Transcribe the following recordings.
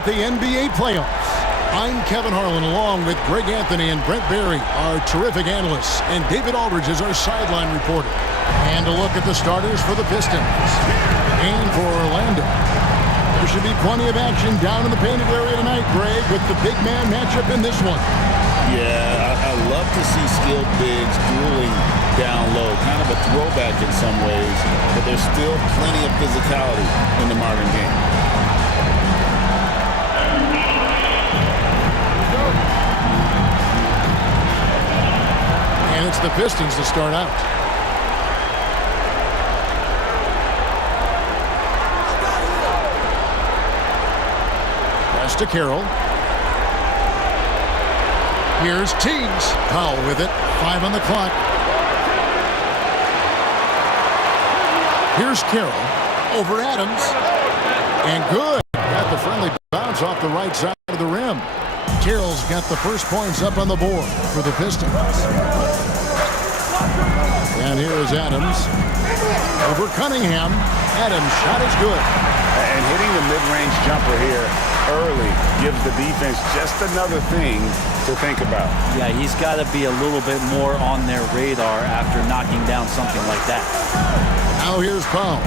The NBA playoffs. I'm Kevin Harlan along with Greg Anthony and Brent Barry, our terrific analysts, and David Aldridge is our sideline reporter. And a look at the starters for the Pistons. And for Orlando. There should be plenty of action down in the painted area tonight, Greg, with the big man matchup in this one. Yeah, I love to see skilled bigs dueling down low. Kind of a throwback in some ways, but there's still plenty of physicality in the modern game. And it's the Pistons to start out. Pass to Carroll. Here's Teagues. Powell with it. 5 on the clock. Here's Carroll. Over Adams. And good. Got the friendly bounce off the right side of the rim. Carroll's got the first points up on the board for the Pistons. And here is Adams. Over Cunningham. Adams' shot is good. And hitting the mid-range jumper here early gives the defense just another thing to think about. Yeah, he's got to be a little bit more on their radar after knocking down something like that. Now here's Powell.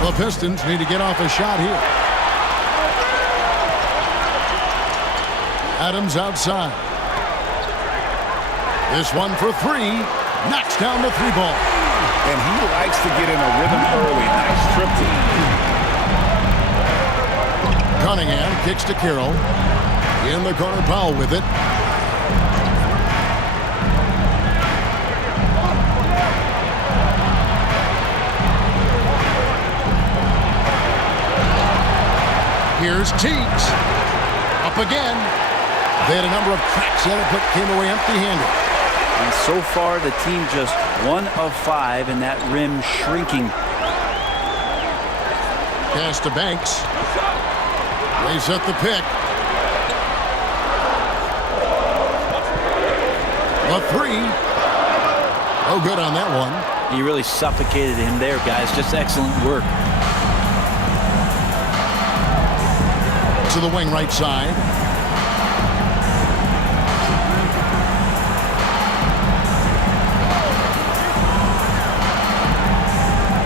The Pistons need to get off a shot here. Adams outside. This one for 3. Knocks down the 3 ball. And he likes to get in a rhythm early. Nice trip to him. Cunningham kicks to Carroll. In the corner, Powell with it. Here's Teagues. Up again. They had a number of cracks in it, but came away empty-handed. And so far, the team just 1 of 5, and that rim shrinking. Pass to Banks. They set the pick. A 3. Oh, good on that one. He really suffocated him there, guys. Just excellent work. To the wing right side.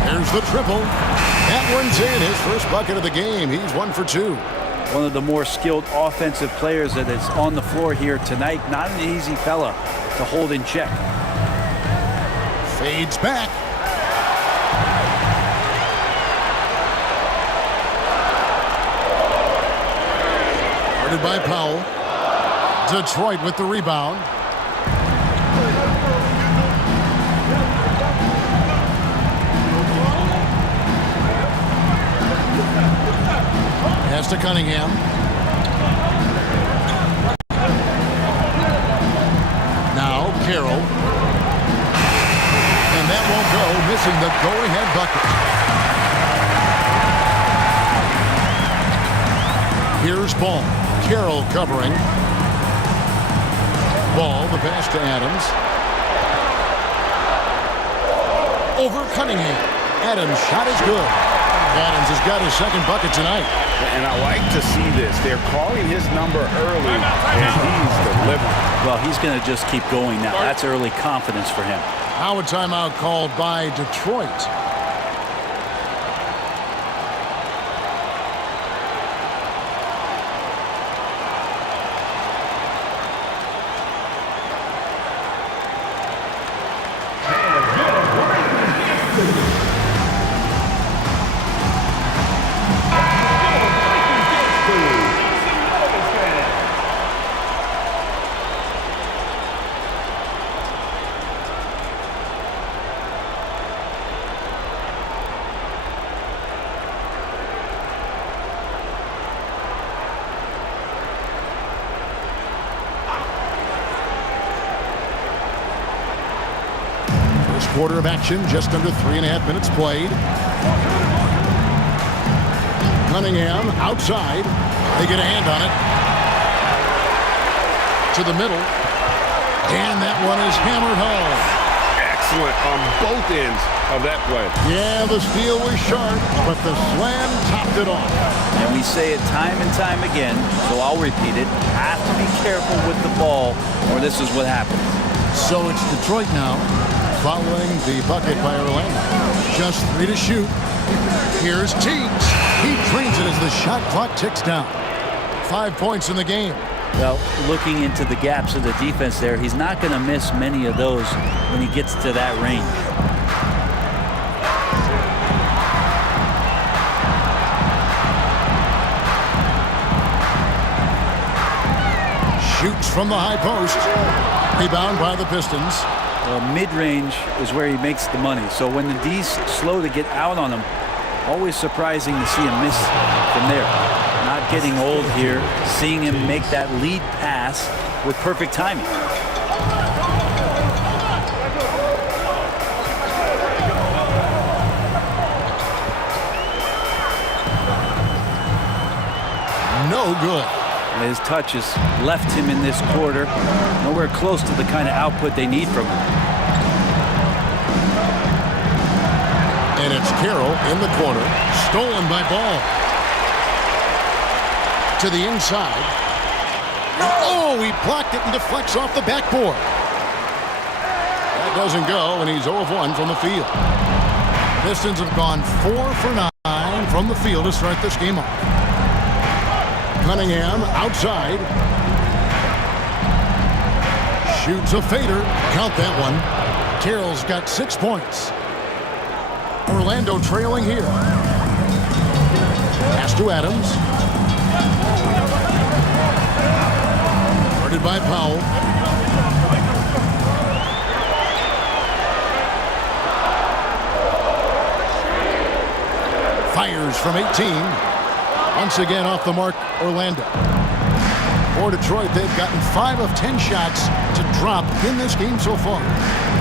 There's the triple. That one's in. His first bucket of the game. He's 1 for 2. One of the more skilled offensive players that is on the floor here tonight. Not an easy fella to hold in check. Fades back. Guarded by Powell. Detroit with the rebound. Pass to Cunningham. Now Carroll. And that won't go, missing the go-ahead bucket. Here's Ball. Carroll covering. Ball, the pass to Adams. Over Cunningham. Adams' shot is good. Adams has got his second bucket tonight. And I like to see this. They're calling his number early, and he's delivering. Well, he's going to just keep going now. That's early confidence for him. Now a timeout called by Detroit. Quarter of action, just under 3.5 minutes played. Cunningham outside. They get a hand on it. To the middle. And that one is hammered home. excellent on both ends of that play. Yeah, the steal was sharp, but the slam topped it off. And we say it time and time again, so I'll repeat it. Have to be careful with the ball, or this is what happens. So it's Detroit now, following the bucket by Orlando. Just 3 to shoot. Here's Teagues. He drains it as the shot clock ticks down. 5 points in the game. Well, looking into the gaps of the defense there, he's not going to miss many of those when he gets to that range. Shoots from the high post. Rebound by the Pistons. Mid-range is where he makes the money. So when the D's slow to get out on him, always surprising to see him miss from there. Not getting old here, seeing him make that lead pass with perfect timing. No good. His touches left him in this quarter. Nowhere close to the kind of output they need from him. And it's Carroll in the corner. Stolen by Ball. To the inside. Oh, he blocked it and deflects off the backboard. That doesn't go, and he's 0 of 1 from the field. Pistons have gone 4 for 9 from the field to start this game off. Cunningham outside. Shoots a fader. Count that one. Carroll's got 6 points. Orlando trailing here. Pass to Adams. Guarded by Powell. Fires from 18. Once again off the mark, Orlando. For Detroit, they've gotten 5 of 10 shots to drop in this game so far.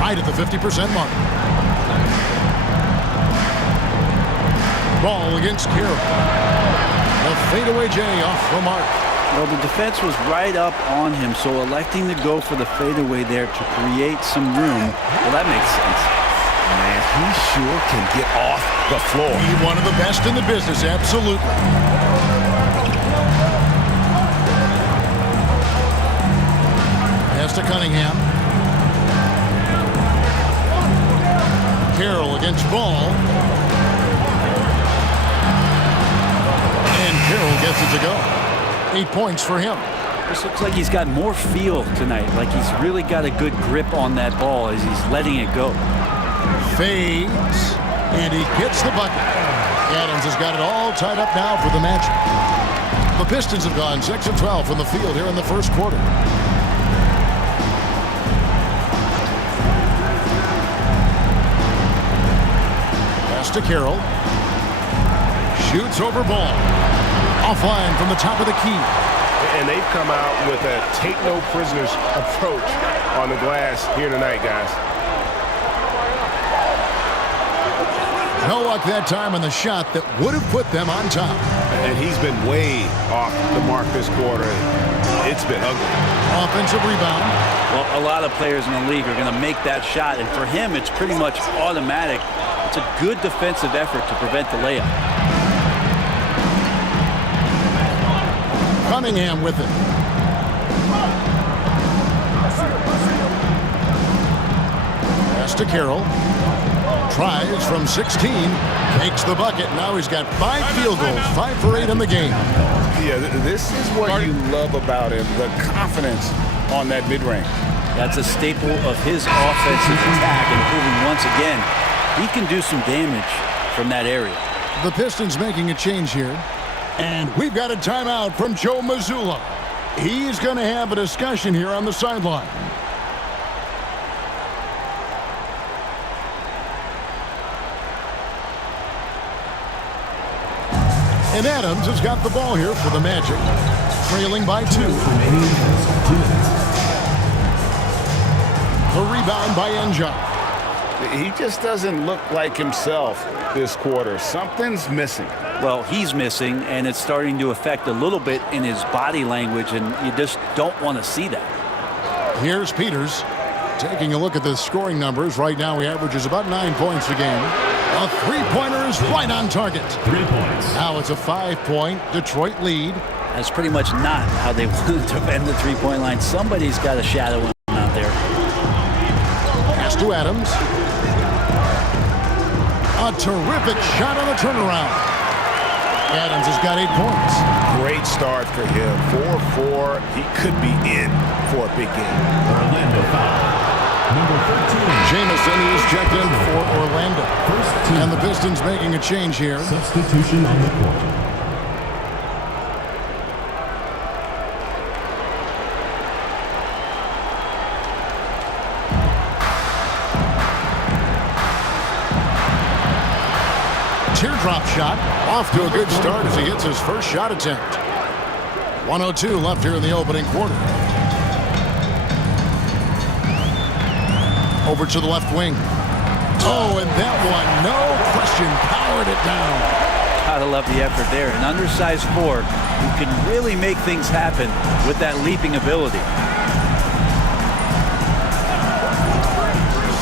Right at the 50% mark. Ball against Carroll. A fadeaway J off the mark. Well, the defense was right up on him, so electing to go for the fadeaway there to create some room, well, that makes sense. Man, he sure can get off the floor. He's one of the best in the business, absolutely. Pass to Cunningham. Carroll against Ball. And Carroll gets it to go. 8 points for him. This looks like he's got more feel tonight, like he's really got a good grip on that ball as he's letting it go. Fades, and he gets the bucket. Adams has got it all tied up now for the Magic. The Pistons have gone 6 of 12 from the field here in the first quarter. Pass to Carroll. Shoots over Ball. Offline from the top of the key. And they've come out with a take-no-prisoners approach on the glass here tonight, guys. No luck that time on the shot that would have put them on top. And he's been way off the mark this quarter. It's been ugly. Offensive rebound. Well, a lot of players in the league are going to make that shot, and for him, it's pretty much automatic. It's a good defensive effort to prevent the layup. Cunningham with it. Pass to Carroll. Tries from 16. Makes the bucket. Now he's got 5 field goals. 5 for 8 in the game. Yeah, this is what you love about him, the confidence on that mid-range. That's a staple of his offensive attack, and proving once again he can do some damage from that area. The Pistons making a change here. And we've got a timeout from Joe Mazzulla. He's going to have a discussion here on the sideline. And Adams has got the ball here for the Magic, trailing by 2. The rebound by Enja. He just doesn't look like himself this quarter. Something's missing. Well, he's missing, and it's starting to affect a little bit in his body language, and you just don't want to see that. Here's Peters. Taking a look at the scoring numbers, right now he averages about 9 points a game. A three-pointer is right on target. 3 points. Now it's a 5-point Detroit lead. That's pretty much not how they want to defend the three-point line. Somebody's got to shadow him out there. Pass to Adams. A terrific shot on the turnaround. Adams has got 8 points. Great start for him. 4-4. He could be in for a big game. Orlando foul. Number 13. Jamison is checked in for Orlando. First team. And the Pistons making a change here. Substitution on the court. Teardrop shot. Off to a good start as he hits his first shot attempt. 1:02 left here in the opening quarter. Over to the left wing. Oh, and that one, no question, powered it down. Gotta love the effort there. An undersized forward who can really make things happen with that leaping ability.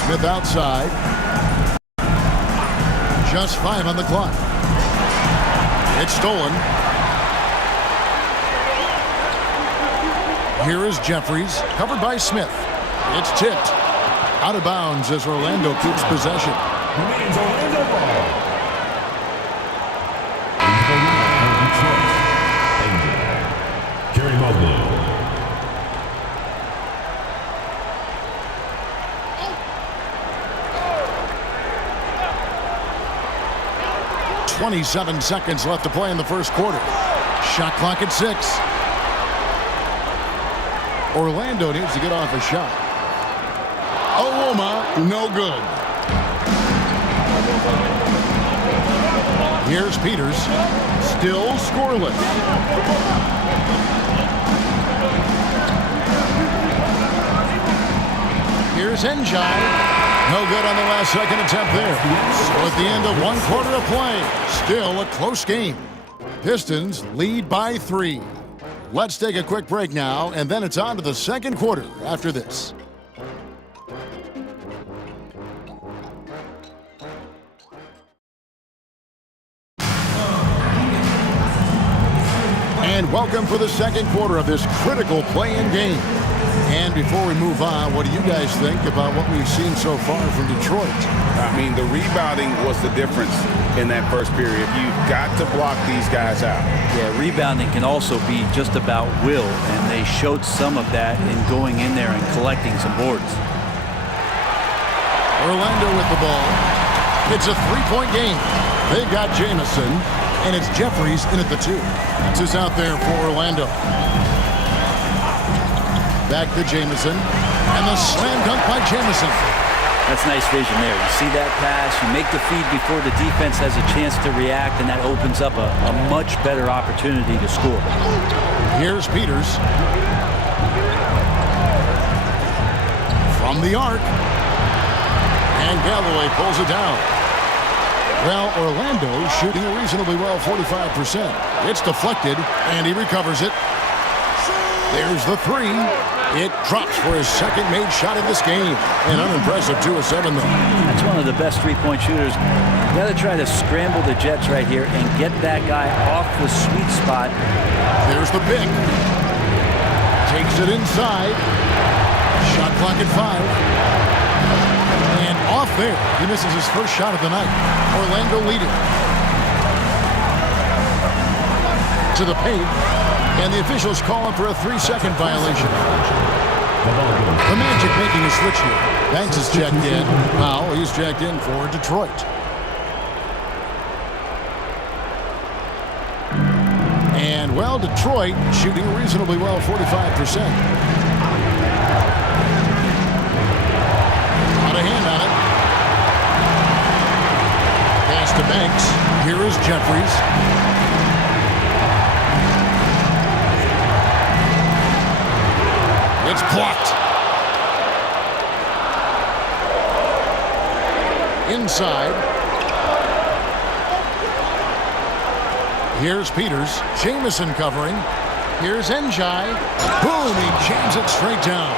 Smith outside. Just 5 on the clock. It's stolen. Here is Jeffries, covered by Smith. It's tipped. Out of bounds as Orlando keeps possession. Remains Orlando ball. Into the line for Detroit. Engine. Jerry Mobley. .27 seconds left to play in the first quarter. Shot clock at 6. Orlando needs to get off a shot. Oklahoma, no good. Here's Peters, still scoreless. Here's Njai. No good on the last second attempt there. So at the end of 1 quarter of play, still a close game. Pistons lead by 3. Let's take a quick break now, and then it's on to the second quarter after this. And welcome for the second quarter of this critical play-in game. And before we move on, what do you guys think about what we've seen so far from Detroit? I mean, the rebounding was the difference in that first period. You've got to block these guys out. Yeah, rebounding can also be just about will, and they showed some of that in going in there and collecting some boards. Orlando with the ball. It's a 3-point game. They've got Jamison, and it's Jeffries in at the 2. This is out there for Orlando. Back to Jamison, and the slam dunk by Jamison. That's nice vision there. You see that pass, you make the feed before the defense has a chance to react, and that opens up a much better opportunity to score. Here's Peters. From the arc. And Galloway pulls it down. Well, Orlando shooting reasonably well, 45%. It's deflected, and he recovers it. There's the 3. It drops for his second made shot of this game. An unimpressive 2 of 7, though. That's one of the best three-point shooters. You got to try to scramble the Jets right here and get that guy off the sweet spot. There's the pick. Takes it inside. Shot clock at 5. And off there. He misses his first shot of the night. Orlando leading. To the paint. And the officials call him for a 3-second violation. The Magic making a switch here. Banks is checked in. Powell, he's checked in for Detroit. And, well, Detroit shooting reasonably well, 45%. Out of hand on it. Pass to Banks. Here is Jeffries. It's blocked. Inside. Here's Peters. Jamison covering. Here's Njai. Boom, he jams it straight down.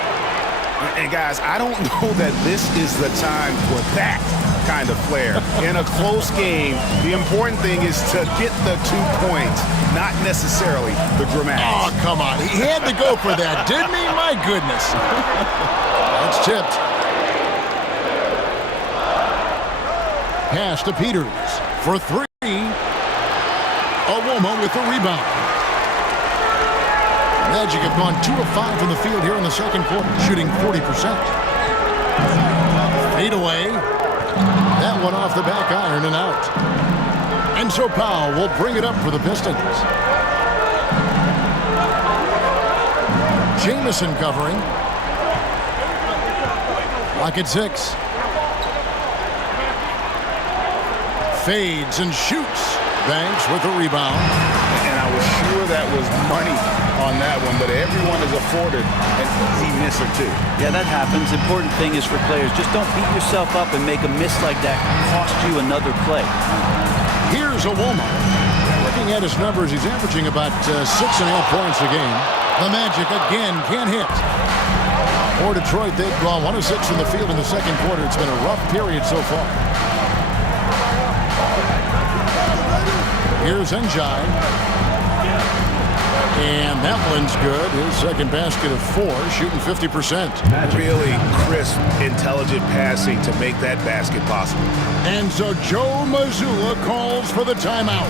And guys, I don't know that this is the time for that kind of flair. In a close game, the important thing is to get the 2 points, not necessarily the dramatics. Oh, come on. He had to go for that, didn't he? My goodness. That's tipped. Pass to Peters for 3. Owomo with the rebound. Magic have gone 2 of 5 from the field here in the second quarter, shooting 40%. Fade away. That one off the back iron and out. And so Powell will bring it up for the Pistons. Jamison covering. Lock at 6. Fades and shoots. Banks with the rebound. And I was sure that was money on that one, but everyone is afforded an easy miss or two. Yeah, that happens. Important thing is for players, just don't beat yourself up and make a miss like that cost you another play. Here's Owomo. Looking at his numbers, he's averaging about 6.5 points a game. The Magic again can't hit. For Detroit, they've gone 1 of 6 from the field in the second quarter. It's been a rough period so far. Here's Njai. And that one's good. His second basket of 4, shooting 50%. Really crisp, intelligent passing to make that basket possible. And so Joe Mazzulla calls for the timeout.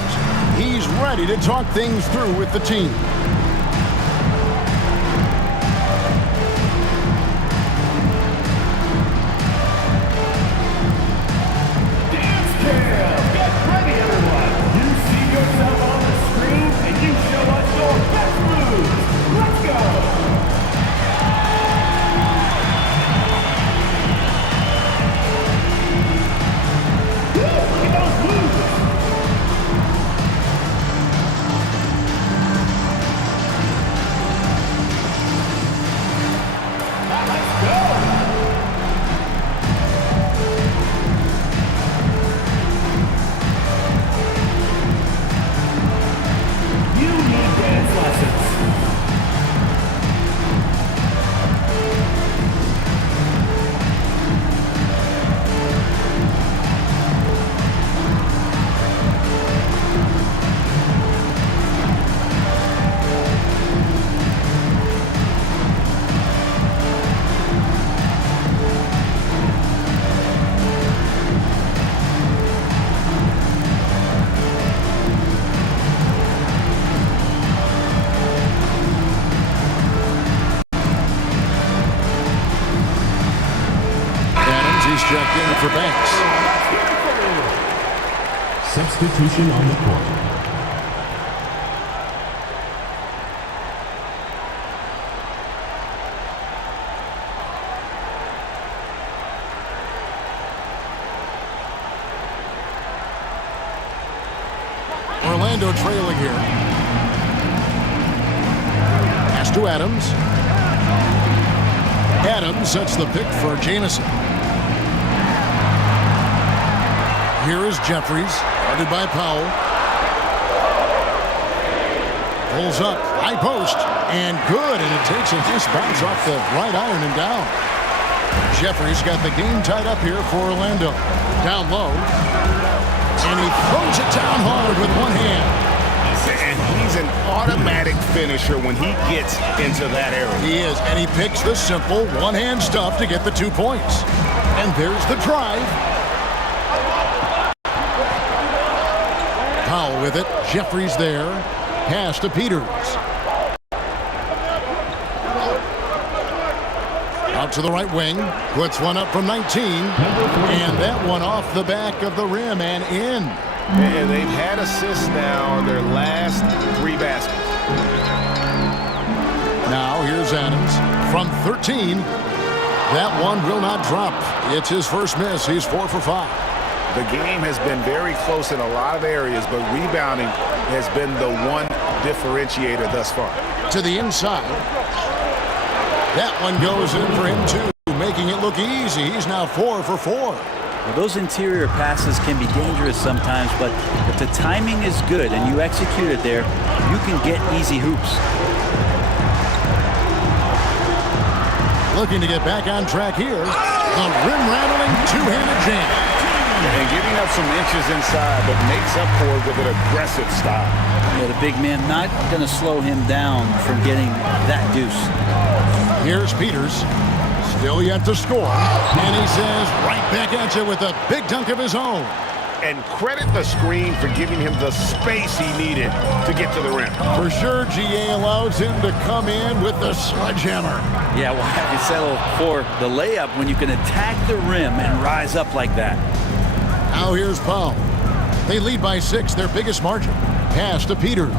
He's ready to talk things through with the team. Checked in for Banks. Substitution on the court. Orlando trailing here. Pass to Adams. Adams sets the pick for Jamison. Here is Jeffries, guarded by Powell. Pulls up, high post, and good, and it takes a nice bounce off the right iron and down. Jeffries got the game tied up here for Orlando. Down low, and he throws it down hard with one hand. And he's an automatic finisher when he gets into that area. He is, and he picks the simple one-hand stuff to get the 2 points. And there's the drive. Powell with it. Jeffries there. Pass to Peters. Out to the right wing. Puts one up from 19. And that one off the back of the rim and in. And they've had assists now on their last 3 baskets. Now here's Adams from 13. That one will not drop. It's his first miss. He's 4 for 5. The game has been very close in a lot of areas, but rebounding has been the one differentiator thus far. To the inside. That one goes in for him too, making it look easy. He's now 4 for 4. Well, those interior passes can be dangerous sometimes, but if the timing is good and you execute it there, you can get easy hoops. Looking to get back on track here. A rim-rattling two-handed jam. And giving up some inches inside, but makes up for it with an aggressive style. Yeah, the big man not going to slow him down from getting that deuce. Here's Peters. Still yet to score. And he says right back at you with a big dunk of his own. And credit the screen for giving him the space he needed to get to the rim. For sure, GA allows him to come in with the sledgehammer. Yeah, why have you settle for the layup when you can attack the rim and rise up like that? Now here's Powell. They lead by 6, their biggest margin. Pass to Peters.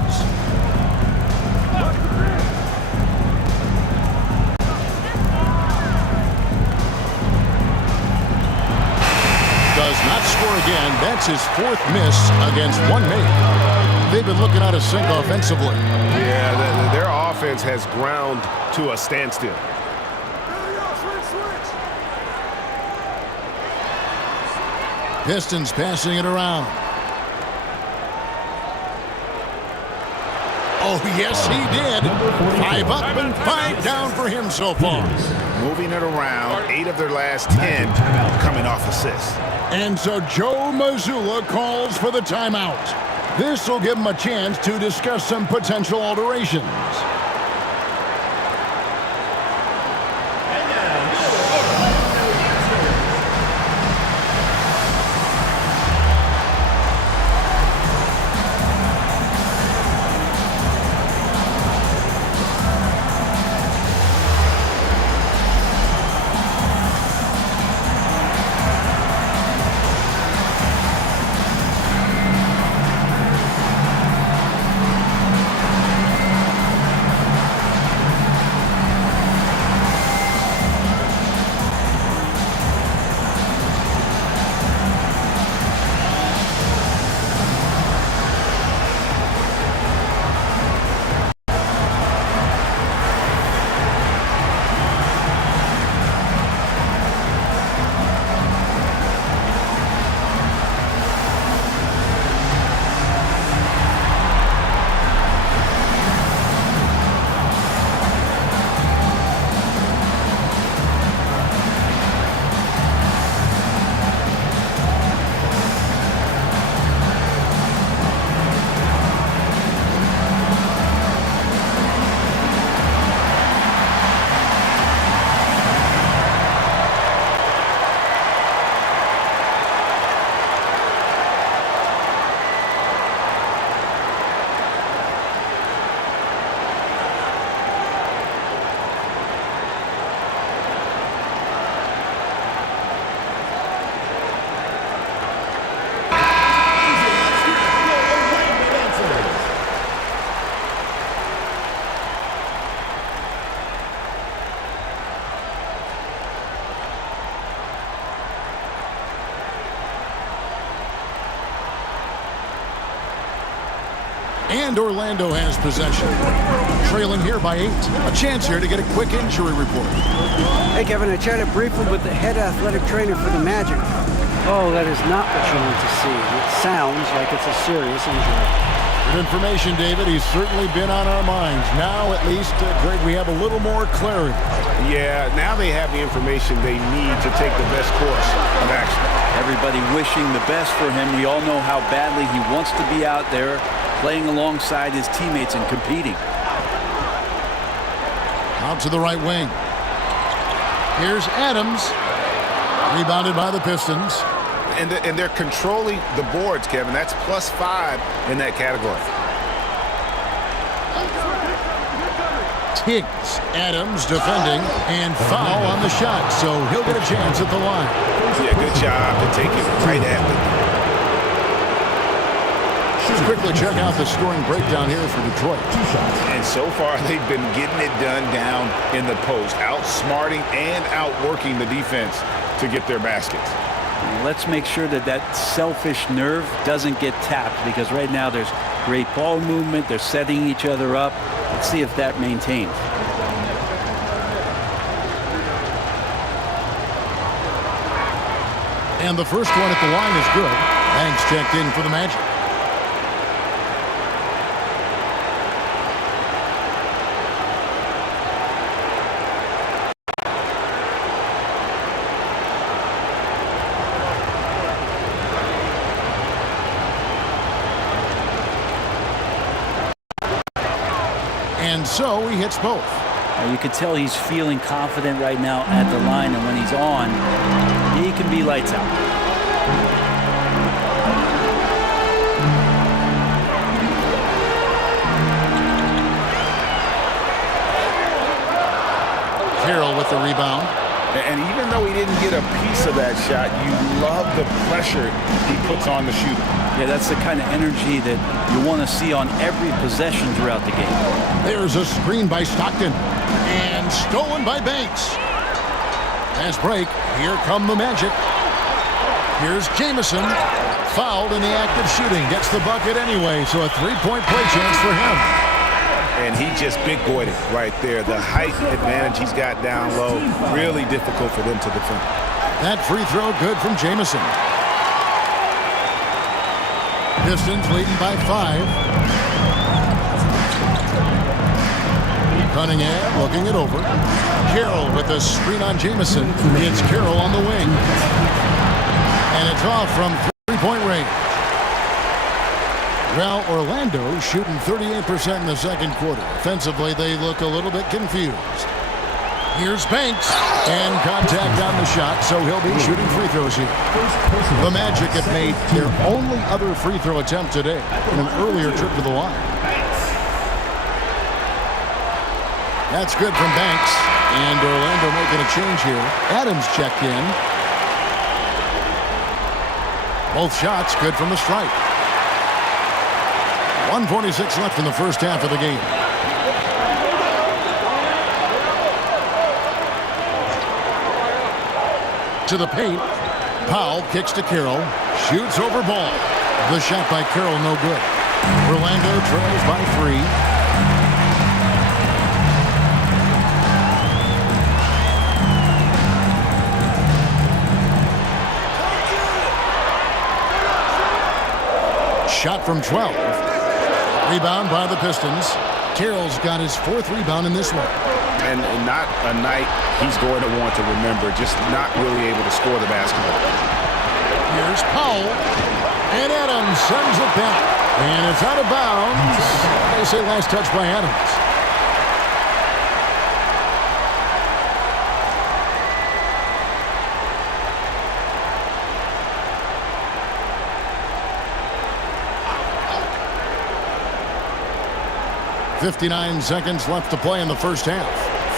Does not score again. That's his 4th miss against one mate. They've been looking out of sync offensively. Yeah, their offense has ground to a standstill. Pistons passing it around. Oh, yes, he did. 5 up and 5 down for him so far. Moving it around, 8 of their last 10 coming off assists. And so Joe Mazzulla calls for the timeout. This will give him a chance to discuss some potential alterations. And Orlando has possession. Trailing here by 8. A chance here to get a quick injury report. Hey, Kevin, I chatted briefly with the head athletic trainer for the Magic. Oh, that is not what you want to see. It sounds like it's a serious injury. Good information, David. He's certainly been on our minds. Now, at least, Greg, we have a little more clarity. Yeah, now they have the information they need to take the best course of action. Everybody wishing the best for him. We all know how badly he wants to be out there, playing alongside his teammates and competing. Out to the right wing. Here's Adams. Rebounded by the Pistons. And they're controlling the boards, Kevin. That's +5 in that category. Tiggs. Adams defending and foul on the shot, so he'll get a chance at the line. Yeah, good job to take it right at them. Let's quickly check out the scoring breakdown here for Detroit. And so far, they've been getting it done down in the post, outsmarting and outworking the defense to get their baskets. Let's make sure that that selfish nerve doesn't get tapped, because right now there's great ball movement. They're setting each other up. Let's see if that maintains. And the first one at the line is good. Banks checked in for the Magic. And so he hits both. You can tell he's feeling confident right now at the line, and when he's on, he can be lights out. Carroll with the rebound. And even though he didn't get a piece of that shot, you love the pressure he puts on the shooter. Yeah, that's the kind of energy that you want to see on every possession throughout the game. There's a screen by Stockton. And stolen by Banks. Fast break. Here come the Magic. Here's Jamison. Fouled in the act of shooting. Gets the bucket anyway, so a three-point play chance for him. And he just big-boyed it right there. The height advantage he's got down low, really difficult for them to defend. That free throw good from Jamison. Pistons leading by 5. Cunningham looking it over. Carroll with the screen on Jamison. It's Carroll on the wing. And it's off from three-point range. Well, Orlando shooting 38% in the second quarter. Offensively, they look a little bit confused. Here's Banks. And contact on the shot, so he'll be shooting free throws here. The Magic have made their only other free throw attempt today in an earlier trip to the line. That's good from Banks. And Orlando making a change here. Adams checked in. Both shots good from the stripe. 1:46 left in the first half of the game. To the paint. Powell kicks to Carroll. Shoots over ball. The shot by Carroll no good. Orlando trails by 3. Shot from 12. Rebound by the Pistons. Carroll's got his 4th rebound in this one. And not a night he's going to want to remember, just not really able to score the basketball. Here's Powell. And Adams sends it back. And it's out of bounds. They say last touch by Adams. .59 seconds left to play in the first half.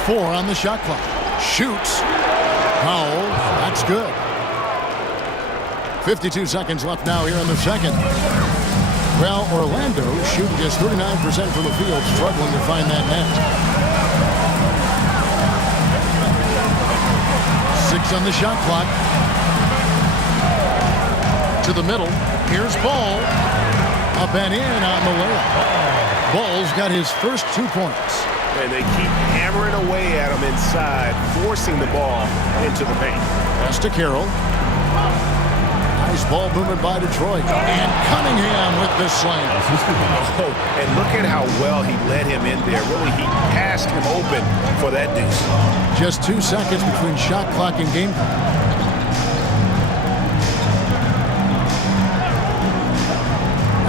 4 on the shot clock. Shoots. Powell. That's good. 52 seconds left now here in the second. Well, Orlando shooting just 39% from the field, struggling to find that net. 6 on the shot clock. To the middle. Here's Ball. Up and in on the layup. Ball's got his first 2 points. And they keep hammering away at him inside, forcing the ball into the paint. Pass to Carroll. Nice ball movement by Detroit. And Cunningham with the slam. Oh, and look at how well he led him in there. Really, he passed him open for that deuce. Just 2 seconds between shot clock and game clock.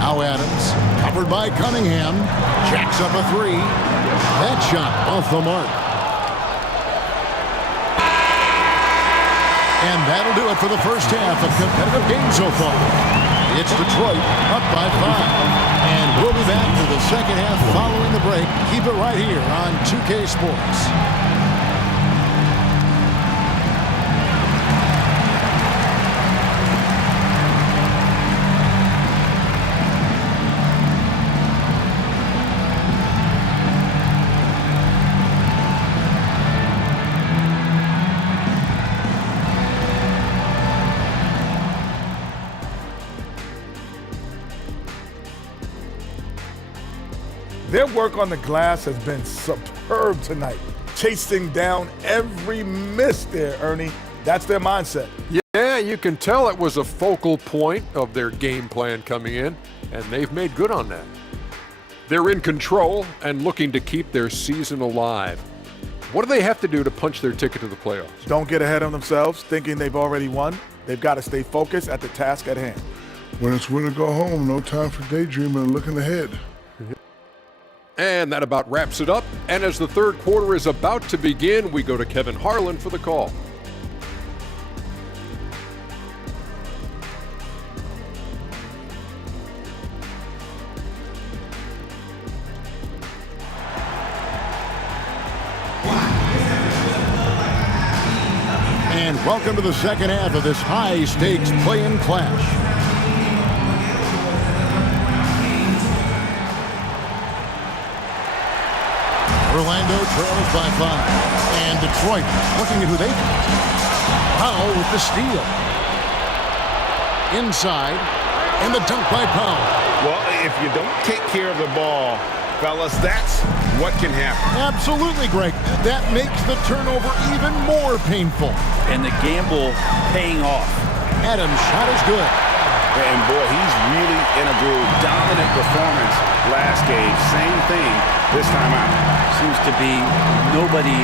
Now Adams, covered by Cunningham, jacks up a 3. That shot off the mark. And that'll do it for the first half of competitive game so far. It's Detroit up by 5. And we'll be back for the second half following the break. Keep it right here on 2K Sports. Their work on the glass has been superb tonight, chasing down every miss there, Ernie. That's their mindset. Yeah, you can tell it was a focal point of their game plan coming in, and they've made good on that. They're in control and looking to keep their season alive. What do they have to do to punch their ticket to the playoffs? Don't get ahead of themselves, thinking they've already won. They've got to stay focused at the task at hand. When it's win or go home, no time for daydreaming and looking ahead. And that about wraps it up. And as the third quarter is about to begin, we go to Kevin Harlan for the call. And welcome to the second half of this high-stakes play-in clash. Orlando trails by 5. And Detroit looking at who they got. Powell with the steal. Inside. And the dunk by Powell. Well, if you don't take care of the ball, fellas, that's what can happen. Absolutely, Greg. That makes the turnover even more painful. And the gamble paying off. Adams' shot is good. And boy, he's really in a groove. Dominant performance last game. Same thing this time out. Seems to be nobody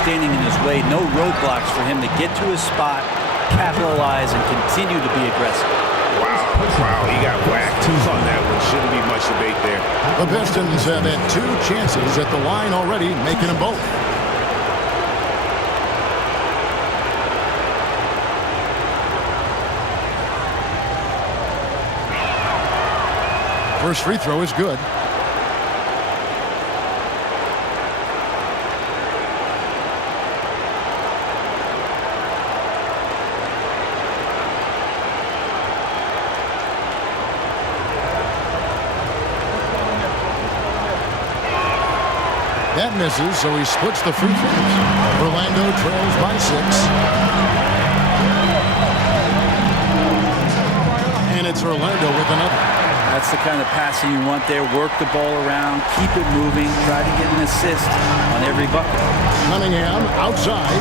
standing in his way. No roadblocks for him to get to his spot, capitalize, and continue to be aggressive. Wow, he got whacked on that one. Shouldn't be much debate there. The Pistons have had 2 chances at the line already, making them both. First free throw is good. That misses, so he splits the free throws. Orlando trails by 6. And it's Orlando with another. That's the kind of passing you want there. Work the ball around, keep it moving, try to get an assist on every bucket. Cunningham outside.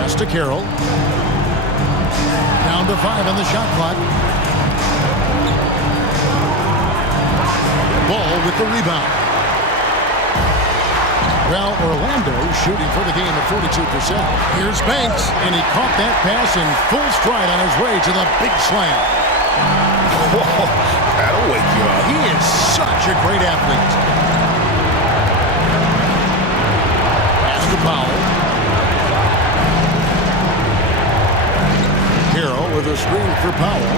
Pass to Carroll. Down to 5 on the shot clock. Ball with the rebound. Well, Orlando shooting for the game at 42%. Here's Banks, and he caught that pass in full stride on his way to the big slam. Whoa, that'll wake you up. He is such a great athlete. Pass to Powell. Carroll with a screen for Powell.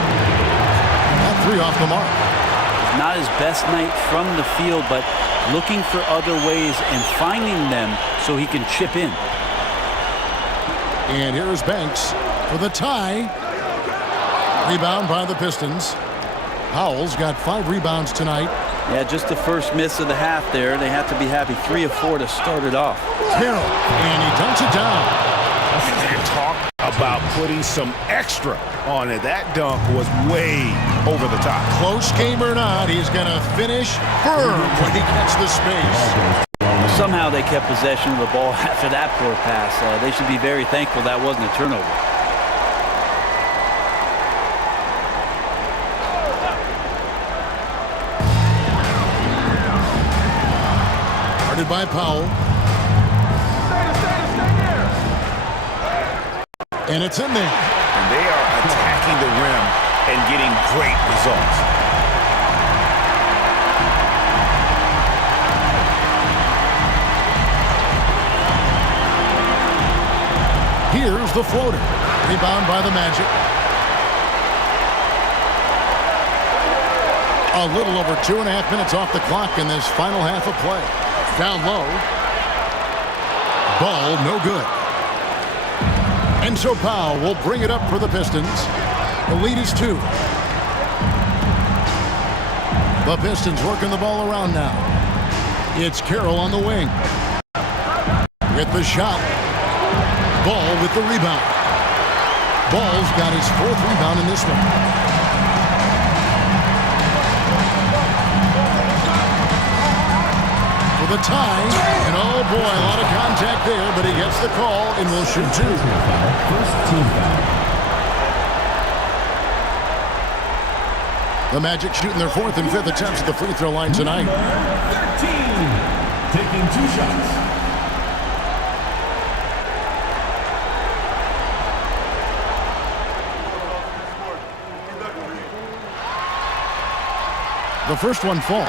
That 3 off the mark. Not his best night from the field, but looking for other ways and finding them so he can chip in. And here is Banks for the tie. Rebound by the Pistons. Powell's got 5 rebounds tonight. Yeah, just the first miss of the half there. They have to be happy. 3 of 4 to start it off. Carroll, and he dunks it down. Talk about putting some extra on it. That dunk was way over the top. Close game or not, he's going to finish firm when he gets the space. Somehow they kept possession of the ball after that poor pass. They should be very thankful that wasn't a turnover. Guarded by Powell. And it's in there. And they are attacking the rim and getting great results. Here's the floater. Rebound by the Magic. A little over 2.5 minutes off the clock in this final half of play. Down low. Ball no good. And so Powell will bring it up for the Pistons. The lead is 2. The Pistons working the ball around now. It's Carroll on the wing. With the shot. Ball with the rebound. Ball's got his 4th rebound in this one. For the tie. And oh boy, a lot of contact there, but he gets the call and will shoot 2. First team foul. The Magic shooting their 4th and 5th attempts at the free throw line tonight. 13, taking 2 shots. The first one falls.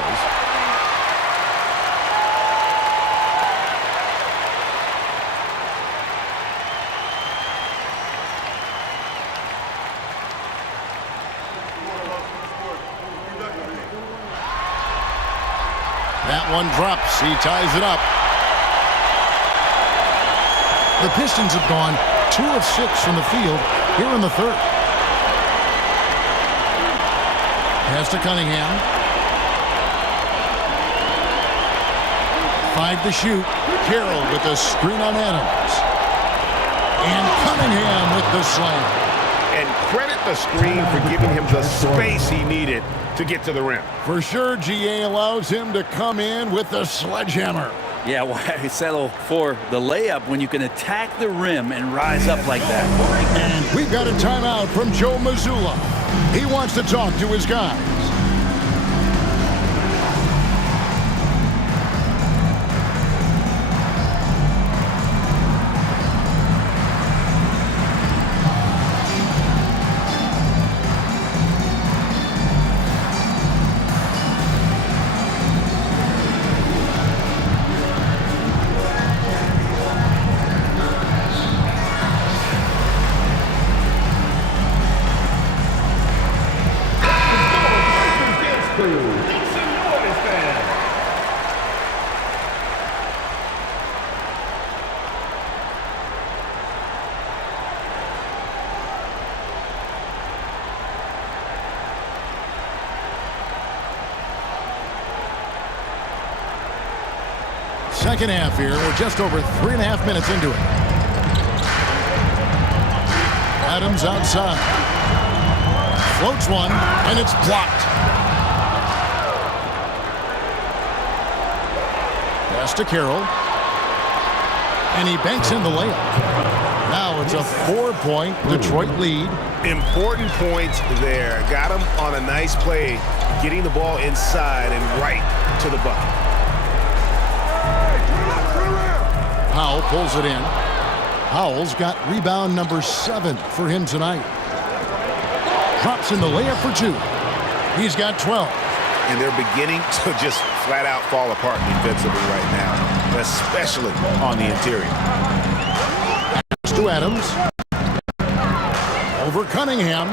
That one drops. He ties it up. The Pistons have gone 2 of 6 from the field here in the third. Pass to Cunningham. 5 to shoot. Carroll with the screen on Adams. And Cunningham with the slam. And credit the screen for giving him the space he needed to get to the rim. For sure, GA allows him to come in with the sledgehammer. Yeah, why settle for the layup when you can attack the rim and rise up like that? And we've got a timeout from Joe Mazzulla. He wants to talk to his guys. Second half here. We're just over 3.5 minutes into it. Adams outside. Floats one, and it's blocked. Pass to Carroll. And he banks in the layup. Now it's a 4-point Detroit lead. Important points there. Got him on a nice play, getting the ball inside and right to the bucket. Powell pulls it in. Powell's got rebound number 7 for him tonight. Drops in the layup for 2. He's got 12. And they're beginning to just flat out fall apart defensively right now, especially on the interior. To Adams. Over Cunningham.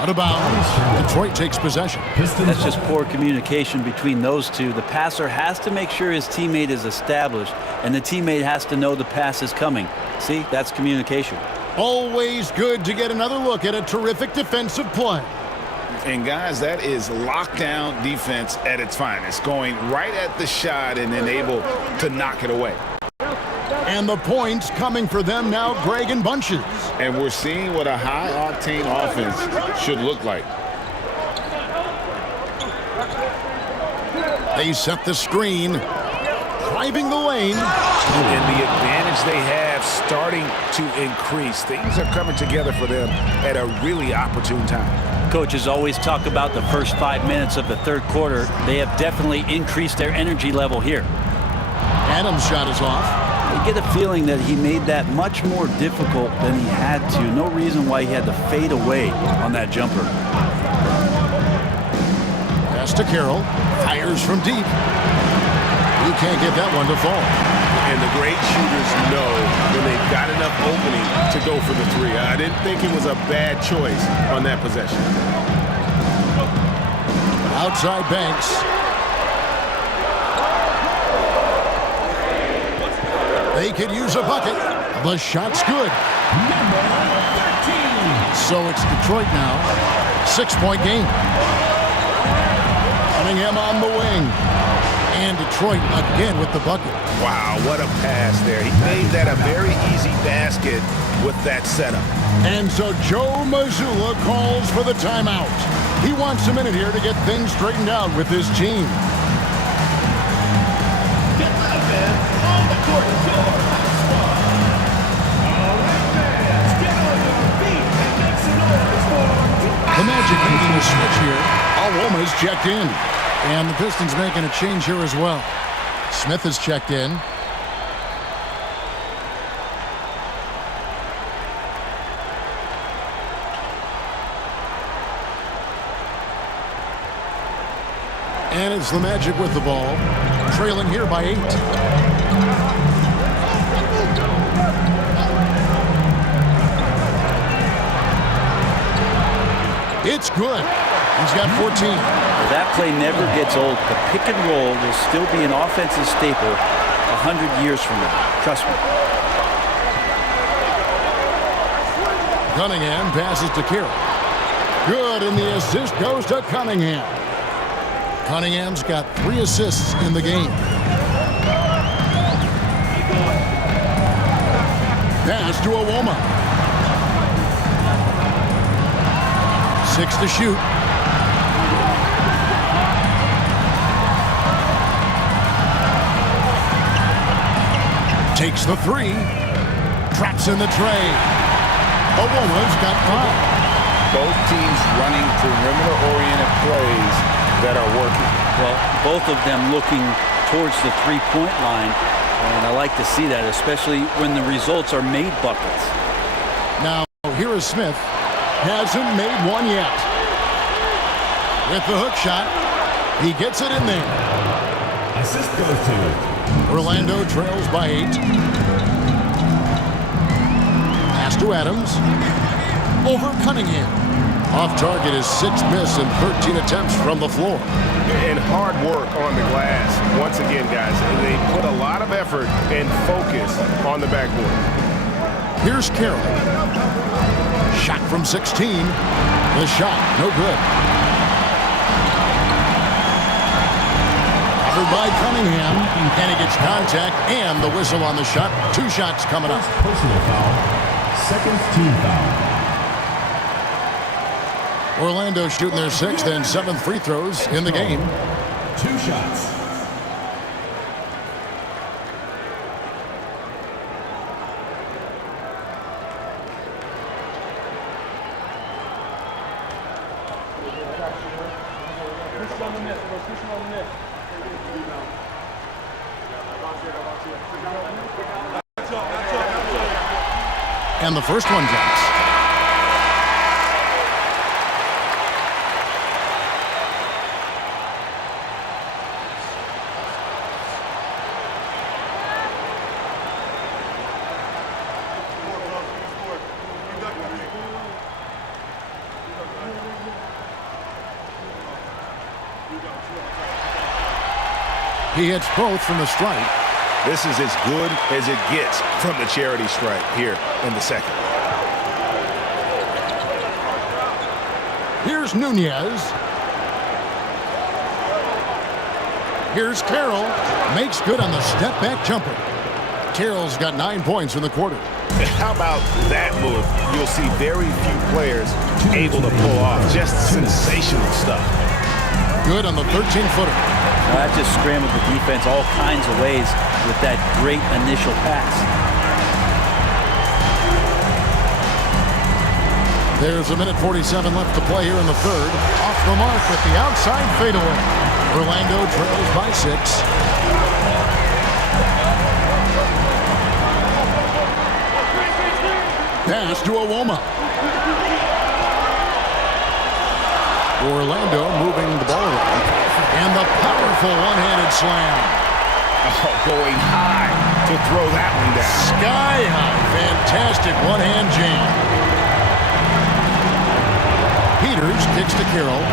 Out of bounds. Detroit takes possession. That's just poor communication between those two. The passer has to make sure his teammate is established, and the teammate has to know the pass is coming. See, that's communication. Always good to get another look at a terrific defensive play. And guys, that is lockdown defense at its finest, going right at the shot and then able to knock it away. And the points coming for them now, Greg, in bunches. And we're seeing what a high-octane offense should look like. They set the screen, driving the lane. And the advantage they have starting to increase. Things are coming together for them at a really opportune time. Coaches always talk about the first 5 minutes of the third quarter. They have definitely increased their energy level here. Adams' shot is off. You get a feeling that he made that much more difficult than he had to. No reason why he had to fade away on that jumper. Pass to Carroll. Fires from deep. You can't get that one to fall. And the great shooters know when they've got enough opening to go for the 3. I didn't think it was a bad choice on that possession. Outside Banks. They could use a bucket. The shot's good. So it's Detroit now. 6-point game. Cunningham on the wing. And Detroit again with the bucket. Wow, what a pass there. He made that a very easy basket with that setup. And so Joe Mazzulla calls for the timeout. He wants a minute here to get things straightened out with his team. Get that man on the court. The Magic making a switch here. Alwoma's checked in. And the Pistons making a change here as well. Smith has checked in. And it's the Magic with the ball, trailing here by 8. It's good. He's got 14. That play never gets old. The pick and roll will still be an offensive staple 100 years from now. Trust me. Cunningham passes to Carroll. Good, and the assist goes to Cunningham. Cunningham's got 3 assists in the game. Pass to Awoma. 6 to shoot. Takes the 3. Traps in the tray. Awoma's got 5. Both teams running perimeter-oriented plays that are working. Well, both of them looking towards the three-point line, and I like to see that, especially when the results are made buckets. Now, here is Smith. Hasn't made one yet. With the hook shot, he gets it in there. Assist goes to Orlando trails by 8. Pass to Adams. Over Cunningham. Off target is 6 miss and 13 attempts from the floor. And hard work on the glass. Once again, guys, they put a lot of effort and focus on the backboard. Here's Carroll. Shot from 16. The shot, no good. Covered by Cunningham, and he gets contact and the whistle on the shot. 2 shots coming up. personal foul. Second team foul. Orlando shooting their 6th and 7th free throws in the game. 2 shots. And the first one drops. He hits both from the stripe. This is as good as it gets from the charity stripe here in the second. Here's Nunez. Here's Carroll. Makes good on the step-back jumper. Carroll's got 9 points in the quarter. How about that move? You'll see very few players able to pull off just sensational stuff. Good on the 13-footer. Well, that just scrambled the defense all kinds of ways with that great initial pass. There's a minute 47 left to play here in the third. Off the mark with the outside fadeaway. Orlando trails by 6. Pass to Awoma. Orlando moving the ball around. And the powerful one-handed slam. Oh, going high to throw that one down. Sky high. Fantastic one-hand jam. Peters kicks to Carroll.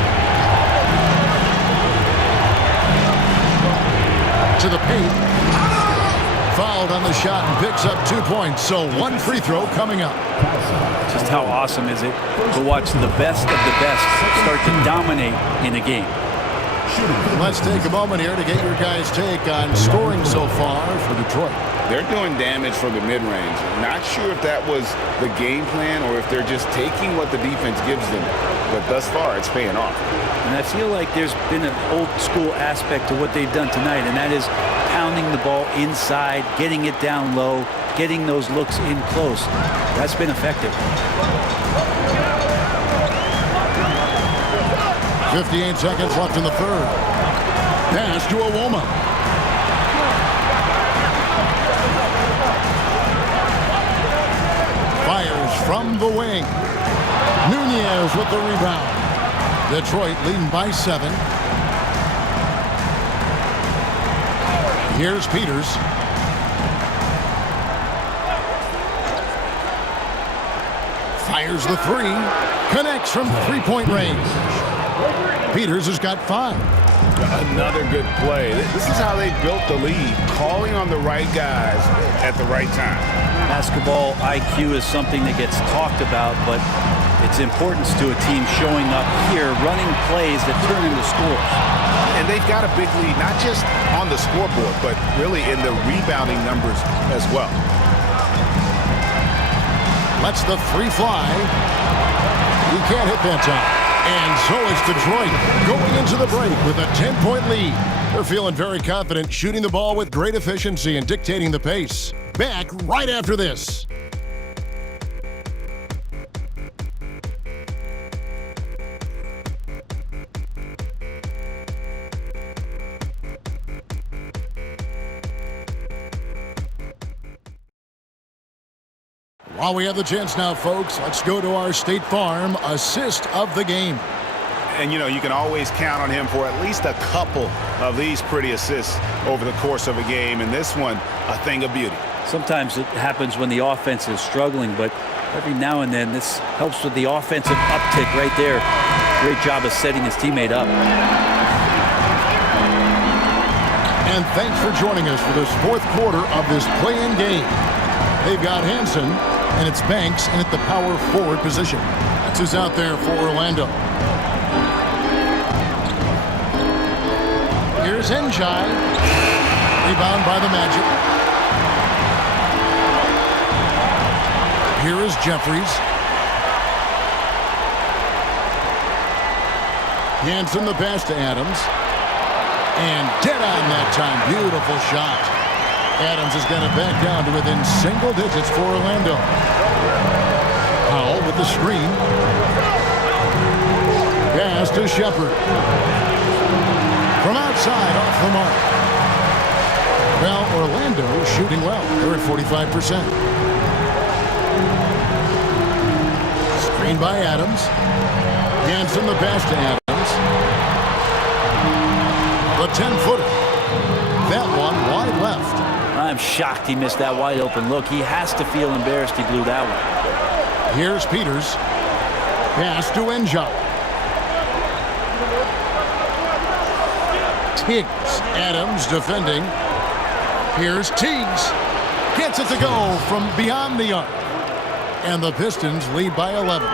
To the paint. Fouled on the shot and picks up 2 points. So 1 free throw coming up. Just how awesome is it to watch the best of the best start to dominate in a game. Let's take a moment here to get your guys' take on scoring so far for Detroit. They're doing damage from the mid-range. Not sure if that was the game plan or if they're just taking what the defense gives them. But thus far, it's paying off. And I feel like there's been an old-school aspect to what they've done tonight, and that is pounding the ball inside, getting it down low, getting those looks in close. That's been effective. 58 seconds left in the third. Pass to Awoma. Fires from the wing. Nunez with the rebound. Detroit leading by 7. Here's Peters. Fires the three. Connects from three-point range. Peters has got 5. Another good play. This is how they built the lead, calling on the right guys at the right time. Basketball IQ is something that gets talked about, but its importance to a team showing up here, running plays that turn into scores. And they've got a big lead, not just on the scoreboard, but really in the rebounding numbers as well. Lets the three fly. He can't hit that time. And so it's Detroit going into the break with a 10-point lead. They're feeling very confident, shooting the ball with great efficiency and dictating the pace. Back right after this. While we have the chance now, folks, let's go to our State Farm assist of the game. And, you know, you can always count on him for at least a couple of these pretty assists over the course of a game. And this one, a thing of beauty. Sometimes it happens when the offense is struggling, but every now and then this helps with the offensive uptick right there. Great job of setting his teammate up. And thanks for joining us for this fourth quarter of this play-in game. They've got Hansen, and it's Banks in at the power forward position. That's who's out there for Orlando. Here's Njai. Rebound by the Magic. Here is Jeffries. Hansen the pass to Adams. And dead on that time. Beautiful shot. Adams has got it back down to within single digits for Orlando. Powell with the screen. Pass to Shepard. From outside, off the mark. Well, Orlando shooting well. They're at 45%. Screen by Adams. Hansen the pass to Adams. The 10-footer. That one wide left. I'm shocked he missed that wide open look. He has to feel embarrassed he blew that one. Here's Peters. Pass to Njai. Tiggs. Adams defending. Here's Tiggs. Gets it to go from beyond the arc. And the Pistons lead by 11.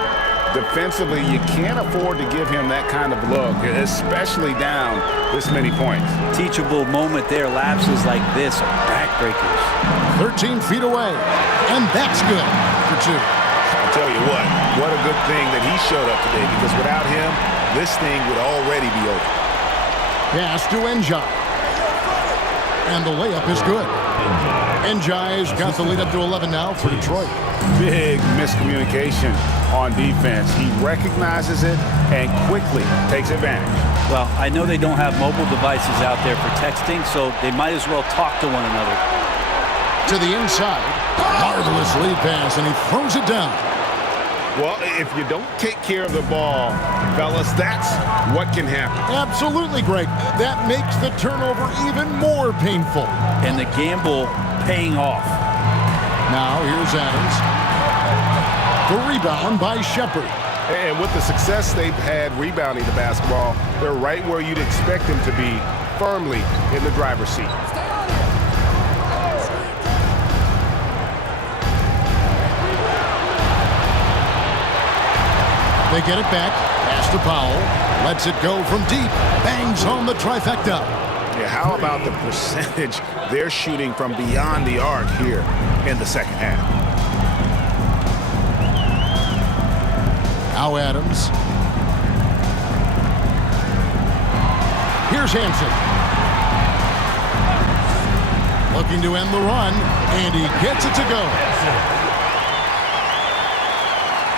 Defensively, you can't afford to give him that kind of look, especially down this many points. Teachable moment there. Lapses like this are backbreakers. 13 feet away. And that's good for 2. I'll tell you what a good thing that he showed up today, because without him, this thing would already be over. Pass to Njai. And the layup is good. Njai's got the lead up to 11 now for Detroit. Big miscommunication on defense. He recognizes it and quickly takes advantage. Well, I know they don't have mobile devices out there for texting, so they might as well talk to one another. To the inside. Marvelous lead pass, and he throws it down. Well, if you don't take care of the ball, fellas, that's what can happen. Absolutely, Greg. That makes the turnover even more painful. And the gamble paying off. Now here's Adams. The rebound by Shepard. And with the success they've had rebounding the basketball, they're right where you'd expect them to be, firmly in the driver's seat. They get it back. Pass to Powell. Lets it go from deep. Bangs on the trifecta. Yeah, how about the percentage they're shooting from beyond the arc here in the second half? Now Adams. Here's Hansen. Looking to end the run, and he gets it to go.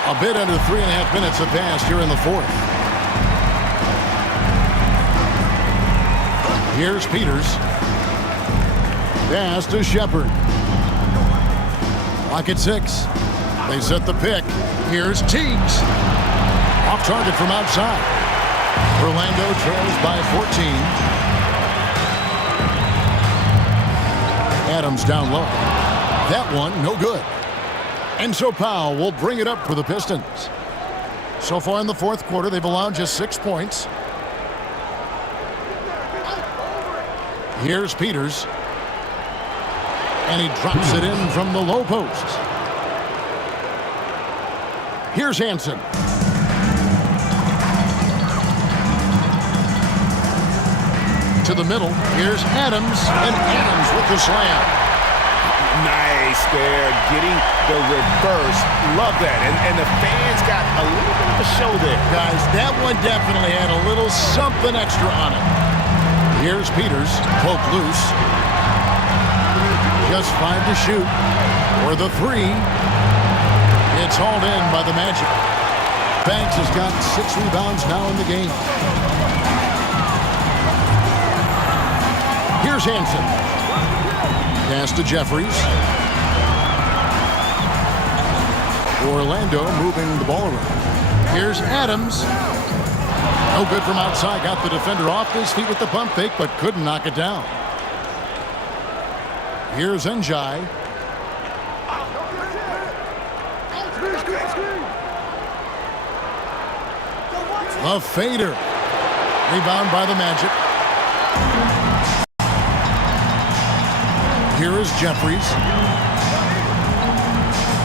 A bit under 3.5 minutes have passed here in the fourth. Here's Peters. Pass to Shepard. Clock at 6. They set the pick. Here's Tiggs. Off target from outside. Orlando trails by 14. Adams down low. That one, no good. And so Powell will bring it up for the Pistons. So far in the fourth quarter, they've allowed just 6 points. Here's Peters. And he drops it in from the low post. Here's Hansen. To the middle. Here's Adams. And Adams with the slam. Nice there, getting the reverse. Love that. And the fans got a little bit of a show there. Guys, that one definitely had a little something extra on it. Here's Peters. Poke loose. Just 5 to shoot. For the 3. It's hauled in by the Magic. Banks has got 6 rebounds now in the game. Here's Hansen. Pass to Jeffries. Orlando moving the ball around. Here's Adams. No good from outside. Got the defender off his feet with the pump fake, but couldn't knock it down. Here's Njai. The fader. Rebound by the Magic. Here is Jeffries.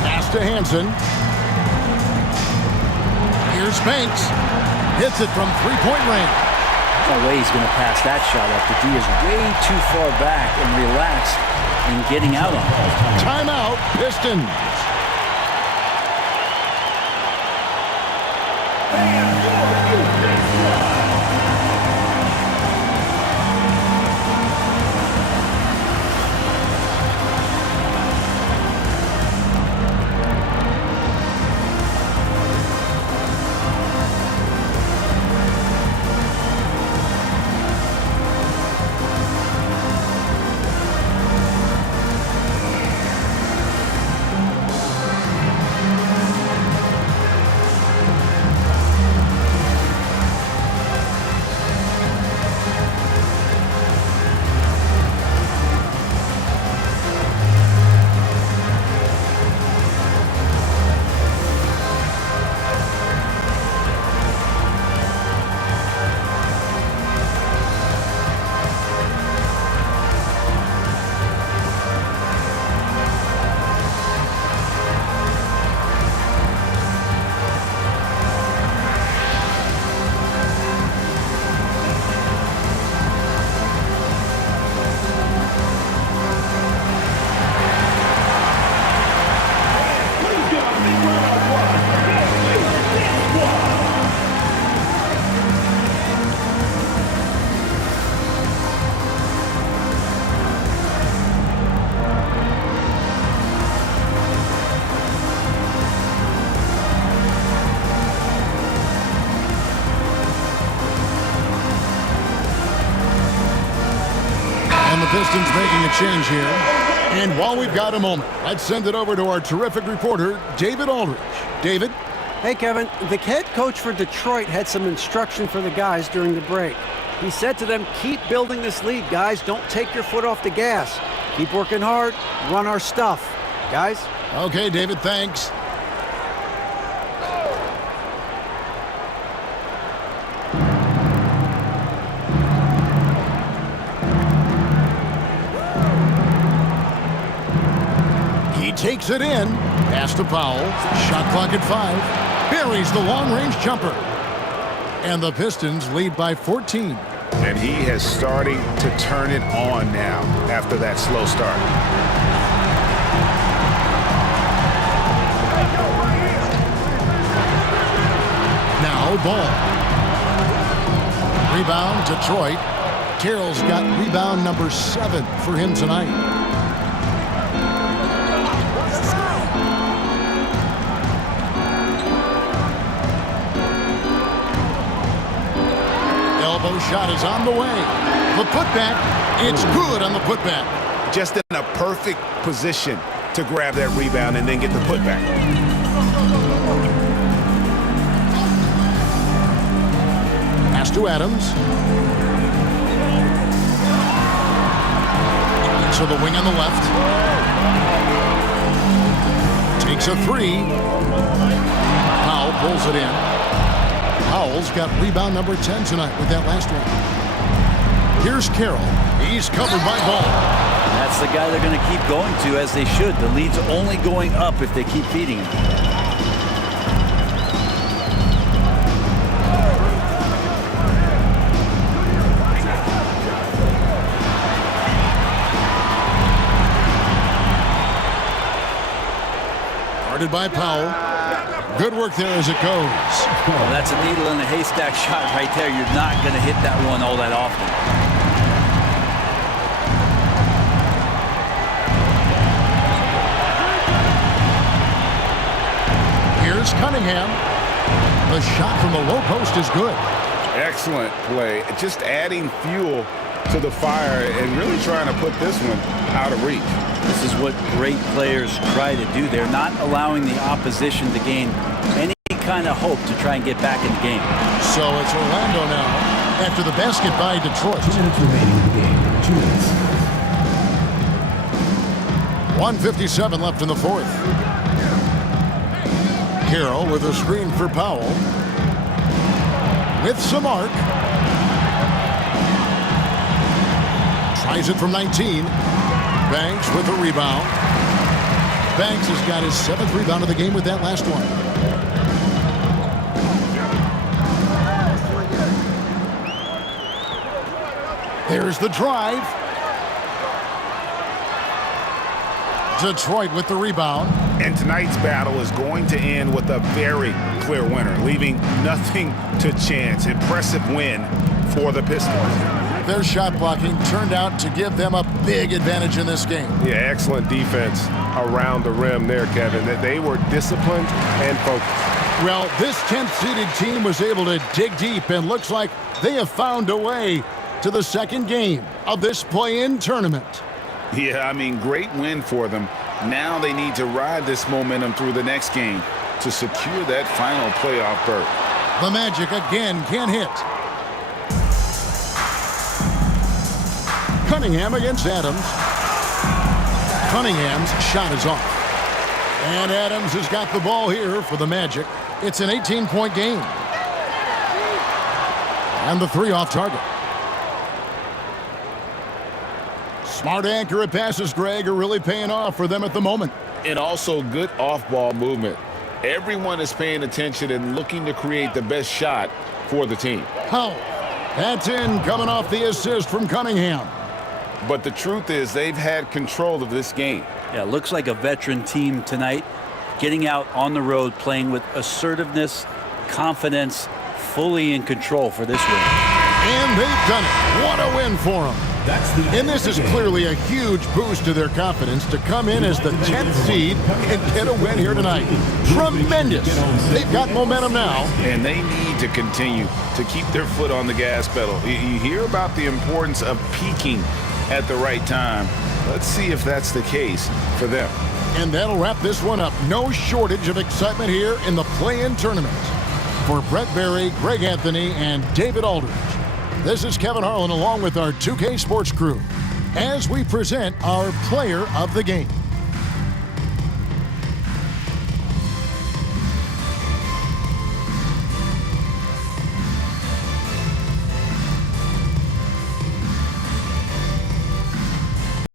Pass to Hansen. Here's Banks. Hits it from three-point range. No way he's going to pass that shot up. The D is way too far back and relaxed in getting out on it. Timeout, Pistons. Pistons making a change here. And while we've got a moment, let's send it over to our terrific reporter, David Aldridge. David? Hey, Kevin. The head coach for Detroit had some instruction for the guys during the break. He said to them, keep building this lead, guys. Don't take your foot off the gas. Keep working hard. Run our stuff. Guys? Okay, David, thanks. Takes it in. Pass to Powell. Shot clock at 5. Buries the long-range jumper. And the Pistons lead by 14. And he is starting to turn it on now after that slow start. Now ball. Rebound, Detroit. Carroll's got rebound number 7 for him tonight. Shot is on the way. The putback, it's good on the putback. Just in a perfect position to grab that rebound and then get the putback. Pass to Adams. to the wing on the left. Takes a three. Powell pulls it in. Powell's got rebound number 10 tonight with that last one. Here's Carroll. He's covered by Ball. That's the guy they're going to keep going to, as they should. The lead's only going up if they keep feeding him. Guarded by Powell. Good work there as it goes. Well, that's a needle in a haystack shot right there. You're not going to hit that one all that often. Here's Cunningham. The shot from the low post is good. Excellent play. Just adding fuel to the fire and really trying to put this one out of reach. This is what great players try to do. They're not allowing the opposition to gain any kind of hope to try and get back in the game. So it's Orlando now after the basket by Detroit. 2 minutes remaining in the game. 2 minutes. 1:57 left in the fourth. Carroll with a screen for Powell. With some arc. Tries it from 19. Banks with a rebound. Banks has got his 7th rebound of the game with that last one. There's the drive. Detroit with the rebound. And tonight's battle is going to end with a very clear winner, leaving nothing to chance. Impressive win for the Pistons. Their shot blocking turned out to give them a big advantage in this game. Yeah, excellent defense around the rim there, Kevin. That they were disciplined and focused. Well, this 10th seeded team was able to dig deep and looks like they have found a way to the second game of this play-in tournament. Yeah, I mean, great win for them. Now they need to ride this momentum through the next game to secure that final playoff berth. The Magic again can't hit. Cunningham against Adams. Cunningham's shot is off. And Adams has got the ball here for the Magic. It's an 18-point game. And the three off target. Smart accurate passes, Greg, are really paying off for them at the moment. And also good off-ball movement. Everyone is paying attention and looking to create the best shot for the team. Powell. That's in, coming off the assist from Cunningham. But the truth is they've had control of this game. Yeah, looks like a veteran team tonight, getting out on the road, playing with assertiveness, confidence, fully in control for this win. And they've done it. What a win for them. And this is clearly a huge boost to their confidence to come in as the 10th seed and get a win here tonight. Tremendous. They've got momentum now. And they need to continue to keep their foot on the gas pedal. You hear about the importance of peaking at the right time. Let's see if that's the case for them. And that'll wrap this one up. No shortage of excitement here in the play-in tournament. For Brent Barry, Greg Anthony, and David Aldridge, this is Kevin Harlan along with our 2K Sports crew as we present our player of the game.